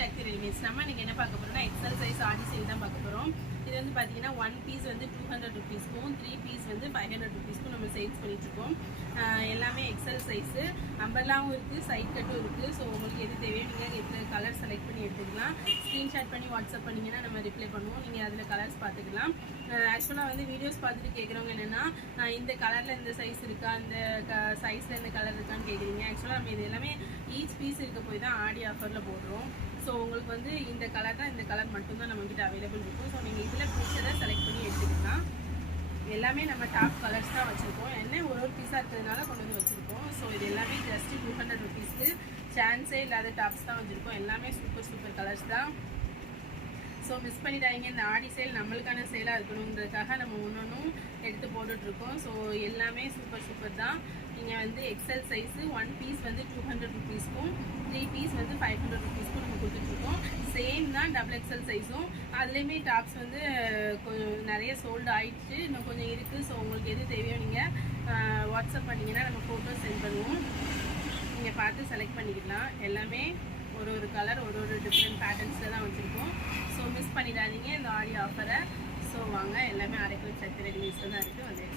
சக்தி readymades. நீங்கள் என்ன பார்க்க போகிறோம்னா எக்ஸல் சைஸ் ஆடி சேல் தான் பார்க்க போகிறோம். இது வந்து பார்த்தீங்கன்னா 1 பீஸ் வந்து 200 rupeesக்கும் 3 பீஸ் வந்து 500 rupeesக்கும் நம்ம சேல்ஸ் பண்ணிட்டுருக்கோம். எல்லாமே எக்ஸல் சைஸு, அம்பர்லாவும் இருக்குது, சைட் கட்டும் இருக்குது. ஸோ உங்களுக்கு எது தேவையோ நீங்கள் எது கலர் செலக்ட் பண்ணி எடுத்துக்கலாம். ஸ்க்ரீன்ஷாட் பண்ணி வாட்ஸ்அப் பண்ணிங்கன்னா நம்ம ரிப்ளை பண்ணுவோம். நீங்கள் அதில் கலர்ஸ் பார்த்துக்கலாம். ஆக்சுவலாக வந்து வீடியோஸ் பார்த்துட்டு கேட்குறவங்க என்னென்னா இந்த கலரில் இந்த சைஸ் இருக்கா, இந்த சைஸில் இந்த கலர் இருக்கான்னு கேட்குறீங்க. ஆக்சுவலாக நம்ம இது எல்லாமே ஈச் பீஸ் இருக்க போய் தான் ஆடி ஆஃபரில் போடுறோம். ஸோ உங்களுக்கு வந்து இந்த கலர் தான், இந்த கலர் மட்டும்தான் நம்மகிட்ட அவைலபிள் இருக்கும். ஸோ நீங்கள் இதில் பிடிச்சதை செலக்ட் பண்ணி எடுத்துக்கலாம். எல்லாமே நம்ம டாப் கலர்ஸ் தான் வச்சுருக்கோம். என்ன ஒரு பீஸாக இருக்கிறதுனால கொண்டு வந்து வச்சுருக்கோம். ஸோ இது எல்லாமே ஜஸ்ட் 200 rupeesக்கு சான்ஸே இல்லாத டாப்ஸ் தான் வச்சுருக்கோம். எல்லாமே சூப்பர் கலர்ஸ் தான். ஸோ மிஸ் பண்ணிட்டாங்க. இந்த ஆடி சேல் நம்மளுக்கான சேலாக இருக்கணுன்றதுக்காக நம்ம ஒன்றும் எடுத்து போட்டுட்ருக்கோம். ஸோ எல்லாமே சூப்பர் தான். நீங்கள் வந்து எக்ஸல் சைஸு 1 பீஸ் வந்து 200 rupeesக்கும் 3 பீஸ் வந்து 500 rupeesக்கும் நம்ம கொடுத்துட்ருக்கோம். சேம் தான் டபுள் எக்ஸல் சைஸும். அதுலேயுமே டாப்ஸ் வந்து கொஞ்சம் நிறைய சோல்டு ஆகிடுச்சு, இன்னும் கொஞ்சம் இருக்குது. ஸோ உங்களுக்கு எது தேவையோ நீங்கள் வாட்ஸ்அப் பண்ணிங்கன்னா நம்ம ஃபோட்டோ சென்ட் பண்ணுவோம். நீங்கள் பார்த்து செலக்ட் பண்ணிக்கலாம். எல்லாமே ஒரு கலர் ஒரு டிஃப்ரெண்ட் பேட்டர்ன்ஸில் தான் வச்சுருக்கோம். ஸோ மிஸ் பண்ணிடாதீங்க இந்த ஆடி ஆஃபரை. ஸோ வாங்க, எல்லாமே அரைக்கல் சக்தி ரெடிமேட்ஸில் தான் இருக்குது. வந்து